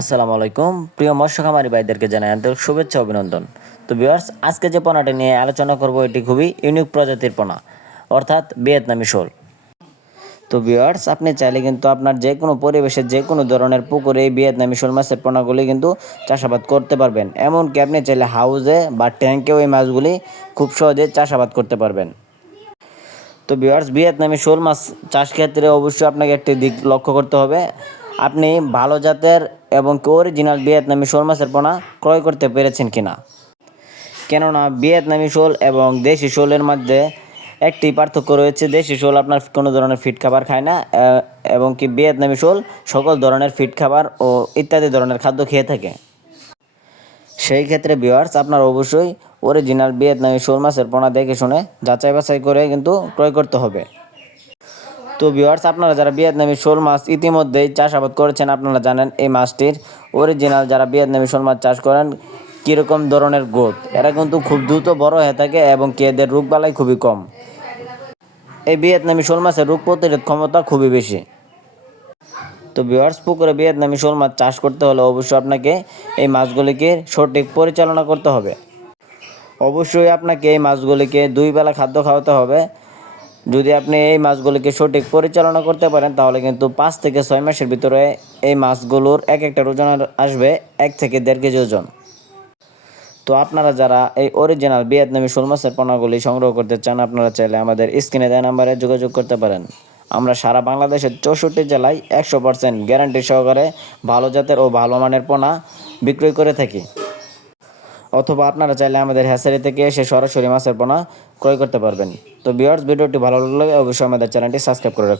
আসসালামু আলাইকুম প্রিয় মৎস্য খামারি ভাইদেরকে জানাই আন্তরিক শুভেচ্ছা অভিনন্দন। তো ভিউয়ার্স, আজকে যে পোনাটি নিয়ে আলোচনা করব এটি খুবই ইউনিক প্রজাতির পোনা, অর্থাৎ ভিয়েতনামি শোল। তো ভিউয়ার্স, আপনি চাইলে কিন্তু আপনার যে কোনো পরিবেশে যে কোনো ধরনের পুকুরে এই ভিয়েতনামি শোল মাছের পোনাগুলি কিন্তু চাষাবাদ করতে পারবেন। এমনকি আপনি চাইলে হাউজে বা ট্যাঙ্কেও এই মাছগুলি খুব সহজে চাষাবাদ করতে পারবেন। তো ভিউয়ার্স, ভিয়েতনামি শোল মাছ চাষ ক্ষেত্রে অবশ্যই আপনাকে একটি দিক লক্ষ্য করতে হবে। আপনি ভালো জাতের এবং অরিজিনাল ভিয়েতনামি শোল মাছের পোনা ক্রয় করতে পেরেছেন কিনা। কেননা ভিয়েতনামি শোল এবং দেশি শোলের মধ্যে একটি পার্থক্য রয়েছে। দেশি শোল আপনার কোনো ধরনের ফিড খাবার খায় না, এবং কি ভিয়েতনামি শোল সকল ধরনের ফিড খাবার ও ইত্যাদি ধরনের খাদ্য খেয়ে থাকে। সেই ক্ষেত্রে ভিউয়ার্স, আপনার অবশ্যই অরিজিনাল ভিয়েতনামি শোল মাছের পোনা দেখে শুনে যাচাই বাছাই করে কিন্তু ক্রয় করতে হবে। তো ভিউয়ার্স, আপনারা যারা ভিয়েতনামি শোল মাছ ইতিমধ্যেই চাষাবাদ করেছেন, আপনারা জানেন এই মাছটির অরিজিনাল যারা ভিয়েতনামি শোল মাছ চাষ করেন কীরকম ধরনের গ্রোথ। এরা কিন্তু খুব দ্রুত বড় হয়ে থাকে এবং এদের রোগবালাই খুবই কম। এই ভিয়েতনামি শোল মাছের রোগ প্রতিরোধ ক্ষমতা খুবই বেশি। তো ভিউয়ার্স, পুকুরে ভিয়েতনামি শোল মাছ চাষ করতে হলে অবশ্যই আপনাকে এই মাছগুলিকে সঠিক পরিচালনা করতে হবে। অবশ্যই আপনাকে এই মাছগুলিকে 2 বেলা খাদ্য খাওয়াতে হবে। যদি আপনি এই মাছগুলিকে সঠিক পরিচালনা করতে পারেন তাহলে কিন্তু 5 থেকে 6 মাসের ভিতরে এই মাছগুলোর এক একটার ওজন আসবে 1 থেকে 1.5 কেজি ওজন। তো আপনারা যারা এই অরিজিনাল ভিয়েতনামি শোল মাছের পোনাগুলি সংগ্রহ করতে চান, আপনারা চাইলে আমাদের স্ক্রিনে দেওয়া নাম্বারে যোগাযোগ করতে পারেন। আমরা সারা বাংলাদেশের 64 জেলায় 100% গ্যারান্টি সহকারে ভালো জাতের ও ভালো মানের পোনা বিক্রয় করে থাকি। অথবা আপনারা চাইলে আমাদের হ্যাচারি থেকে এসে সরাসরি মাছের পোনা ক্রয় করতে পারবেন। তো ভিউয়ার্স, ভিডিওটি ভালো লাগলে অবশ্যই আমাদের চ্যানেলটি সাবস্ক্রাইব করে রাখুন।